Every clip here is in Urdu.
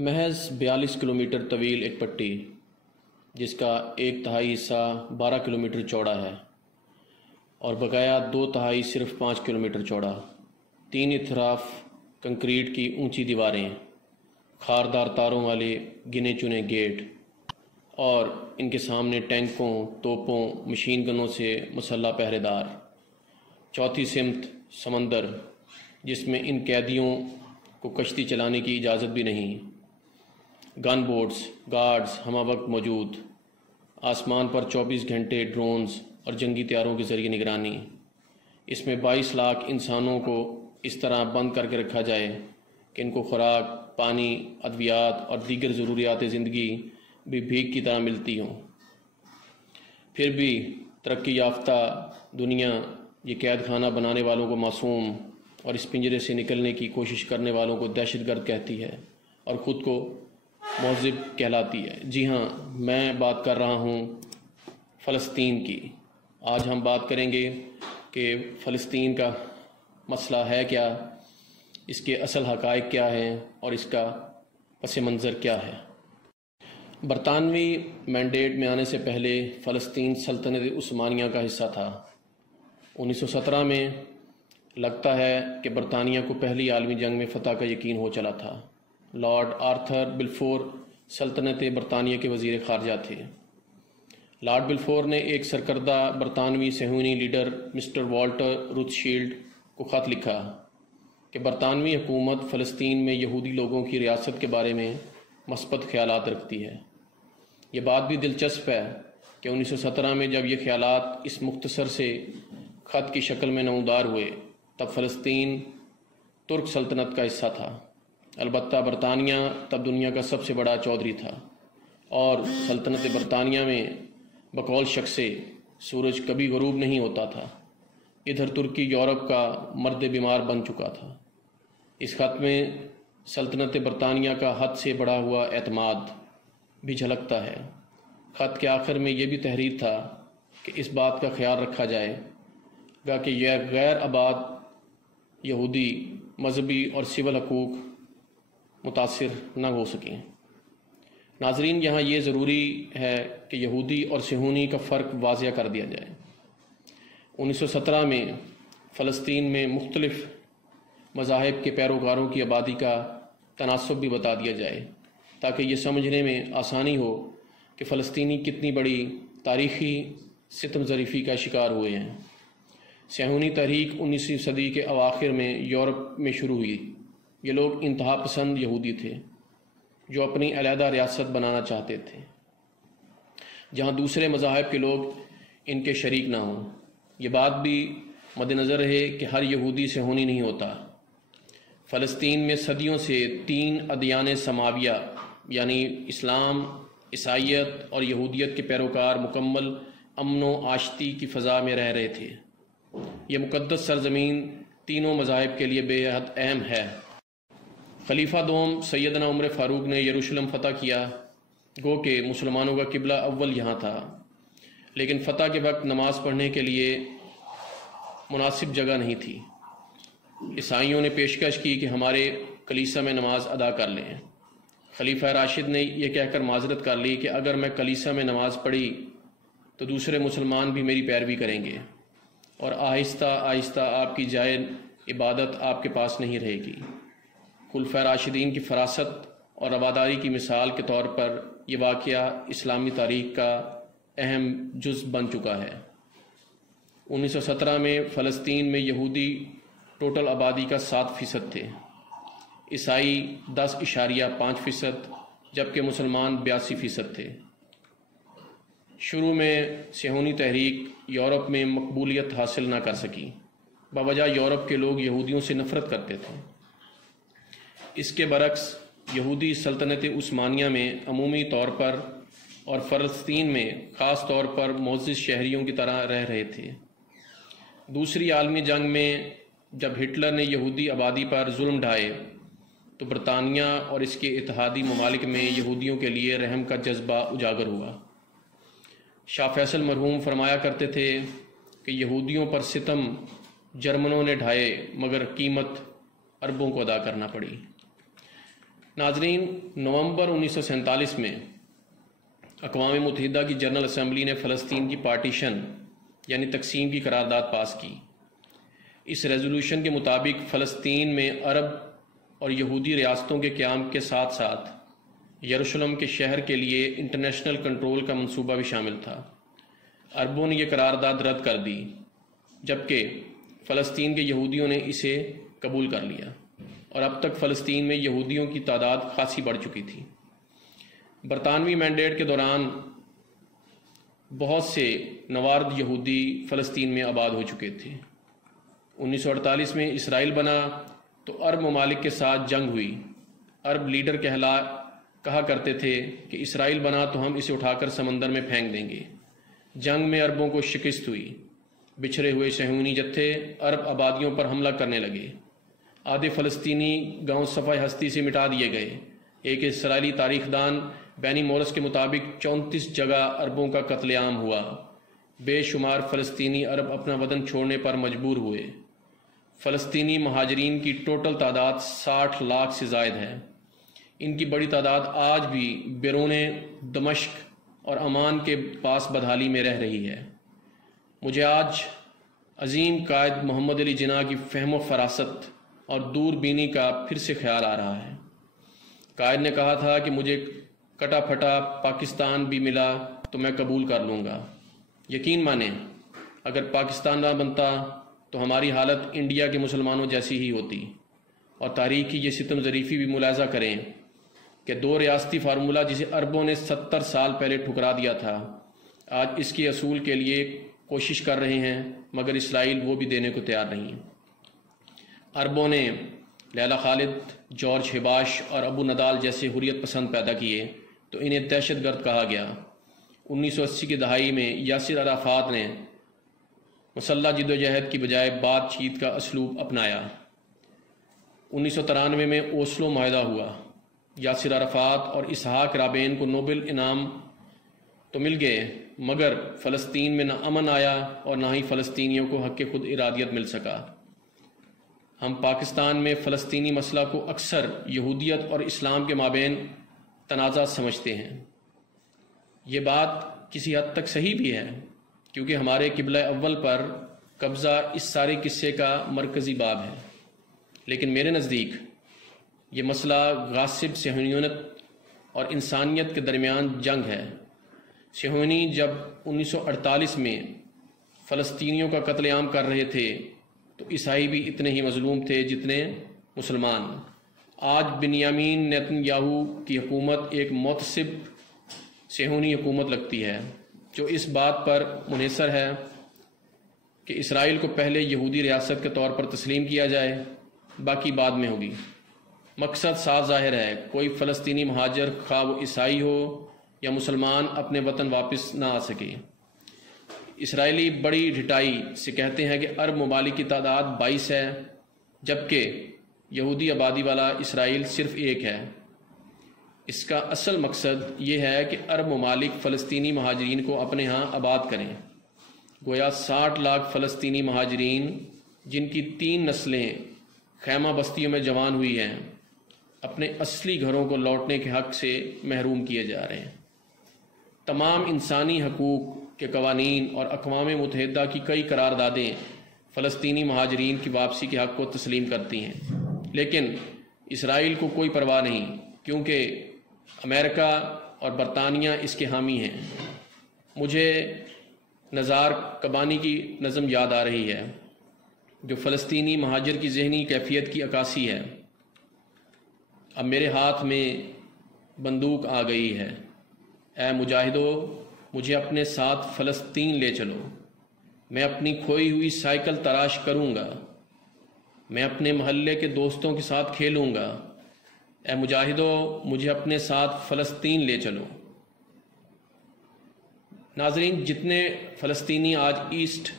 محض 42 کلومیٹر طویل ایک پٹی جس کا 1/3 حصہ 12 کلومیٹر چوڑا ہے اور بقایا 2/3 صرف 5 کلومیٹر چوڑا، 3 اطراف کنکریٹ کی اونچی دیواریں، خاردار تاروں والے گنے چنے گیٹ اور ان کے سامنے ٹینکوں، توپوں، مشین گنوں سے مسلح پہرے دار، چوتھی سمت سمندر جس میں ان قیدیوں کو کشتی چلانے کی اجازت بھی نہیں، گن بوٹس، گارڈز ہمہ وقت موجود، آسمان پر 24 گھنٹے ڈرونز اور جنگی طیاروں کے ذریعے نگرانی۔ اس میں 22 لاکھ انسانوں کو اس طرح بند کر کے رکھا جائے کہ ان کو خوراک، پانی، ادویات اور دیگر ضروریات زندگی بھی بھیک کی طرح ملتی ہوں۔ پھر بھی ترقی یافتہ دنیا یہ قید خانہ بنانے والوں کو معصوم اور اس پنجرے سے نکلنے کی کوشش کرنے والوں کو دہشت گرد کہتی ہے اور خود کو مہذب کہلاتی ہے۔ جی ہاں، میں بات کر رہا ہوں فلسطین کی۔ آج ہم بات کریں گے کہ فلسطین کا مسئلہ ہے کیا، اس کے اصل حقائق کیا ہیں اور اس کا پس منظر کیا ہے۔ برطانوی مینڈیٹ میں آنے سے پہلے فلسطین سلطنت عثمانیہ کا حصہ تھا۔ 1917 میں لگتا ہے کہ برطانیہ کو پہلی عالمی جنگ میں فتح کا یقین ہو چلا تھا۔ لارڈ آرتھر بلفور سلطنت برطانیہ کے وزیر خارجہ تھے۔ لارڈ بلفور نے ایک سرکردہ برطانوی صہیونی لیڈر مسٹر والٹر روتشیلڈ کو خط لکھا کہ برطانوی حکومت فلسطین میں یہودی لوگوں کی ریاست کے بارے میں مثبت خیالات رکھتی ہے۔ یہ بات بھی دلچسپ ہے کہ 1917 میں جب یہ خیالات اس مختصر سے خط کی شکل میں نمودار ہوئے تب فلسطین ترک سلطنت کا حصہ تھا۔ البتہ برطانیہ تب دنیا کا سب سے بڑا چودھری تھا اور سلطنت برطانیہ میں بقول شخص سورج کبھی غروب نہیں ہوتا تھا۔ ادھر ترکی یورپ کا مرد بیمار بن چکا تھا۔ اس خط میں سلطنت برطانیہ کا حد سے بڑھا ہوا اعتماد بھی جھلکتا ہے۔ خط کے آخر میں یہ بھی تحریر تھا کہ اس بات کا خیال رکھا جائے گا کہ یہ غیر آباد یہودی مذہبی اور سول حقوق متاثر نہ ہو سکیں۔ ناظرین، یہاں یہ ضروری ہے کہ یہودی اور صہیونی کا فرق واضح کر دیا جائے۔ 1917 میں فلسطین میں مختلف مذاہب کے پیروکاروں کی آبادی کا تناسب بھی بتا دیا جائے تاکہ یہ سمجھنے میں آسانی ہو کہ فلسطینی کتنی بڑی تاریخی ستم ظریفی کا شکار ہوئے ہیں۔ صہیونی تحریک 19ویں صدی کے اواخر میں یورپ میں شروع ہوئی۔ یہ لوگ انتہا پسند یہودی تھے جو اپنی علیحدہ ریاست بنانا چاہتے تھے جہاں دوسرے مذاہب کے لوگ ان کے شریک نہ ہوں۔ یہ بات بھی مد نظر رہے کہ ہر یہودی صہیونی نہیں ہوتا۔ فلسطین میں صدیوں سے 3 ادیان سماویہ یعنی اسلام، عیسائیت اور یہودیت کے پیروکار مکمل امن و آشتی کی فضا میں رہ رہے تھے۔ یہ مقدس سرزمین تینوں مذاہب کے لیے بے حد اہم ہے۔ خلیفہ دوم سیدنا عمر فاروق نے یروشلم فتح کیا، گو کہ مسلمانوں کا قبلہ اول یہاں تھا، لیکن فتح کے وقت نماز پڑھنے کے لیے مناسب جگہ نہیں تھی۔ عیسائیوں نے پیشکش کی کہ ہمارے کلیسا میں نماز ادا کر لیں۔ خلیفہ راشد نے یہ کہہ کر معذرت کر لی کہ اگر میں کلیسا میں نماز پڑھی تو دوسرے مسلمان بھی میری پیروی کریں گے اور آہستہ آہستہ آپ کی جائے عبادت آپ کے پاس نہیں رہے گی۔ خلفائے راشدین کی فراست اور رواداری کی مثال کے طور پر یہ واقعہ اسلامی تاریخ کا اہم جز بن چکا ہے۔ 1917 میں فلسطین میں یہودی ٹوٹل آبادی کا 7% تھے، عیسائی 10.5% جبکہ مسلمان 82% تھے۔ شروع میں صہیونی تحریک یورپ میں مقبولیت حاصل نہ کر سکی، بوجہ یورپ کے لوگ یہودیوں سے نفرت کرتے تھے۔ اس کے برعکس یہودی سلطنت عثمانیہ میں عمومی طور پر اور فلسطین میں خاص طور پر معزز شہریوں کی طرح رہ رہے تھے۔ دوسری عالمی جنگ میں جب ہٹلر نے یہودی آبادی پر ظلم ڈھائے تو برطانیہ اور اس کے اتحادی ممالک میں یہودیوں کے لیے رحم کا جذبہ اجاگر ہوا۔ شاہ فیصل مرحوم فرمایا کرتے تھے کہ یہودیوں پر ستم جرمنوں نے ڈھائے مگر قیمت عربوں کو ادا کرنا پڑی۔ ناظرین، نومبر 1947 میں اقوام متحدہ کی جنرل اسمبلی نے فلسطین کی پارٹیشن یعنی تقسیم کی قرارداد پاس کی۔ اس ریزولوشن کے مطابق فلسطین میں عرب اور یہودی ریاستوں کے قیام کے ساتھ ساتھ یروشلم کے شہر کے لیے انٹرنیشنل کنٹرول کا منصوبہ بھی شامل تھا۔ عربوں نے یہ قرارداد رد کر دی، جبکہ فلسطین کے یہودیوں نے اسے قبول کر لیا، اور اب تک فلسطین میں یہودیوں کی تعداد خاصی بڑھ چکی تھی۔ برطانوی مینڈیٹ کے دوران بہت سے نوارد یہودی فلسطین میں آباد ہو چکے تھے۔ 1948 میں اسرائیل بنا تو عرب ممالک کے ساتھ جنگ ہوئی۔ عرب لیڈر کہا کرتے تھے کہ اسرائیل بنا تو ہم اسے اٹھا کر سمندر میں پھینک دیں گے۔ جنگ میں عربوں کو شکست ہوئی۔ بچھڑے ہوئے صہیونی جتھے عرب آبادیوں پر حملہ کرنے لگے۔ آدھے فلسطینی گاؤں صفحہ ہستی سے مٹا دیے گئے۔ ایک اسرائیلی تاریخ دان بینی مورس کے مطابق 34 جگہ عربوں کا قتل عام ہوا۔ بے شمار فلسطینی عرب اپنا وطن چھوڑنے پر مجبور ہوئے۔ فلسطینی مہاجرین کی ٹوٹل تعداد 60 لاکھ سے زائد ہے۔ ان کی بڑی تعداد آج بھی بیرون دمشق اور عمان کے پاس بدحالی میں رہ رہی ہے۔ مجھے آج عظیم قائد محمد علی جناح کی فہم و فراست اور دور بینی کا پھر سے خیال آ رہا ہے۔ قائد نے کہا تھا کہ مجھے کٹا پھٹا پاکستان بھی ملا تو میں قبول کر لوں گا۔ یقین مانیں، اگر پاکستان نہ بنتا تو ہماری حالت انڈیا کے مسلمانوں جیسی ہی ہوتی۔ اور تاریخ کی یہ ستم ظریفی بھی ملاحظہ کریں کہ 2 ریاستی فارمولہ جسے عربوں نے 70 سال پہلے ٹھکرا دیا تھا، آج اس کے اصول کے لیے کوشش کر رہے ہیں، مگر اسرائیل وہ بھی دینے کو تیار نہیں۔ عربوں نے لیلا خالد، جارج ہباش اور ابو ندال جیسے حریت پسند پیدا کیے تو انہیں دہشت گرد کہا گیا۔ 1980 کی دہائی میں یاسر عرفات نے مسلح جدوجہد کی بجائے بات چیت کا اسلوب اپنایا۔ 1993 میں اوسلو معاہدہ ہوا۔ یاسر عرفات اور اسحاق رابین کو نوبل انعام تو مل گئے، مگر فلسطین میں نہ امن آیا اور نہ ہی فلسطینیوں کو حق خود ارادیت مل سکا۔ ہم پاکستان میں فلسطینی مسئلہ کو اکثر یہودیت اور اسلام کے مابین تنازع سمجھتے ہیں۔ یہ بات کسی حد تک صحیح بھی ہے، کیونکہ ہمارے قبلہ اول پر قبضہ اس سارے قصے کا مرکزی باب ہے۔ لیکن میرے نزدیک یہ مسئلہ غاصب صہیونیت اور انسانیت کے درمیان جنگ ہے۔ صہیونی جب 1948 میں فلسطینیوں کا قتل عام کر رہے تھے تو عیسائی بھی اتنے ہی مظلوم تھے جتنے مسلمان۔ آج بنیامین نیتن یاہو کی حکومت ایک متعصب صہیونی حکومت لگتی ہے، جو اس بات پر منحصر ہے کہ اسرائیل کو پہلے یہودی ریاست کے طور پر تسلیم کیا جائے، باقی بعد میں ہوگی۔ مقصد صاف ظاہر ہے، کوئی فلسطینی مہاجر خواہ وہ عیسائی ہو یا مسلمان اپنے وطن واپس نہ آ سکے۔ اسرائیلی بڑی ڈھٹائی سے کہتے ہیں کہ عرب ممالک کی تعداد 22 ہے، جبکہ یہودی آبادی والا اسرائیل صرف 1 ہے۔ اس کا اصل مقصد یہ ہے کہ عرب ممالک فلسطینی مہاجرین کو اپنے ہاں آباد کریں۔ گویا 60 لاکھ فلسطینی مہاجرین، جن کی 3 نسلیں خیمہ بستیوں میں جوان ہوئی ہیں، اپنے اصلی گھروں کو لوٹنے کے حق سے محروم کیے جا رہے ہیں۔ تمام انسانی حقوق کے قوانین اور اقوام متحدہ کی کئی قراردادیں فلسطینی مہاجرین کی واپسی کے حق کو تسلیم کرتی ہیں، لیکن اسرائیل کو کوئی پرواہ نہیں، کیونکہ امریکہ اور برطانیہ اس کے حامی ہیں۔ مجھے نزار قبانی کی نظم یاد آ رہی ہے، جو فلسطینی مہاجر کی ذہنی کیفیت کی عکاسی ہے۔ اب میرے ہاتھ میں بندوق آ گئی ہے، اے مجاہدو مجھے اپنے ساتھ فلسطین لے چلو۔ میں اپنی کھوئی ہوئی سائیکل تلاش کروں گا، میں اپنے محلے کے دوستوں کے ساتھ کھیلوں گا۔ اے مجاہدو مجھے اپنے ساتھ فلسطین لے چلو۔ ناظرین، جتنے فلسطینی آج ایسٹ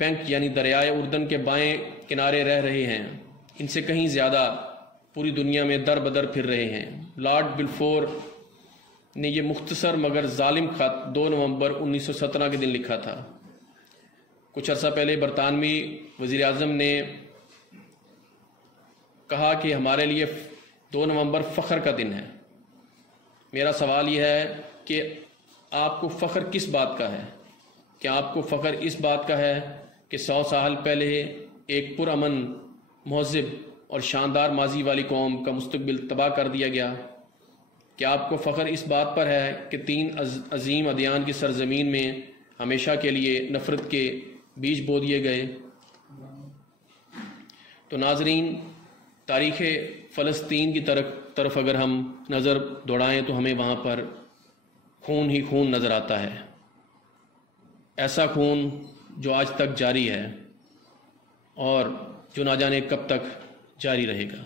بینک یعنی دریائے اردن کے بائیں کنارے رہ رہے ہیں، ان سے کہیں زیادہ پوری دنیا میں در بدر پھر رہے ہیں۔ لارڈ بلفور نے یہ مختصر مگر ظالم خط 2 نومبر 1917 کے دن لکھا تھا۔ کچھ عرصہ پہلے برطانوی وزیر اعظم نے کہا کہ ہمارے لیے 2 نومبر فخر کا دن ہے۔ میرا سوال یہ ہے کہ آپ کو فخر کس بات کا ہے؟ کیا آپ کو فخر اس بات کا ہے کہ 100 سال پہلے ایک پرامن، مہذب اور شاندار ماضی والی قوم کا مستقبل تباہ کر دیا گیا؟ کیا آپ کو فخر اس بات پر ہے کہ 3 عظیم ادیان کی سرزمین میں ہمیشہ کے لیے نفرت کے بیج بو دیے گئے؟ تو ناظرین، تاریخ فلسطین کی طرف اگر ہم نظر دوڑائیں تو ہمیں وہاں پر خون ہی خون نظر آتا ہے، ایسا خون جو آج تک جاری ہے اور جو نہ جانے کب تک جاری رہے گا۔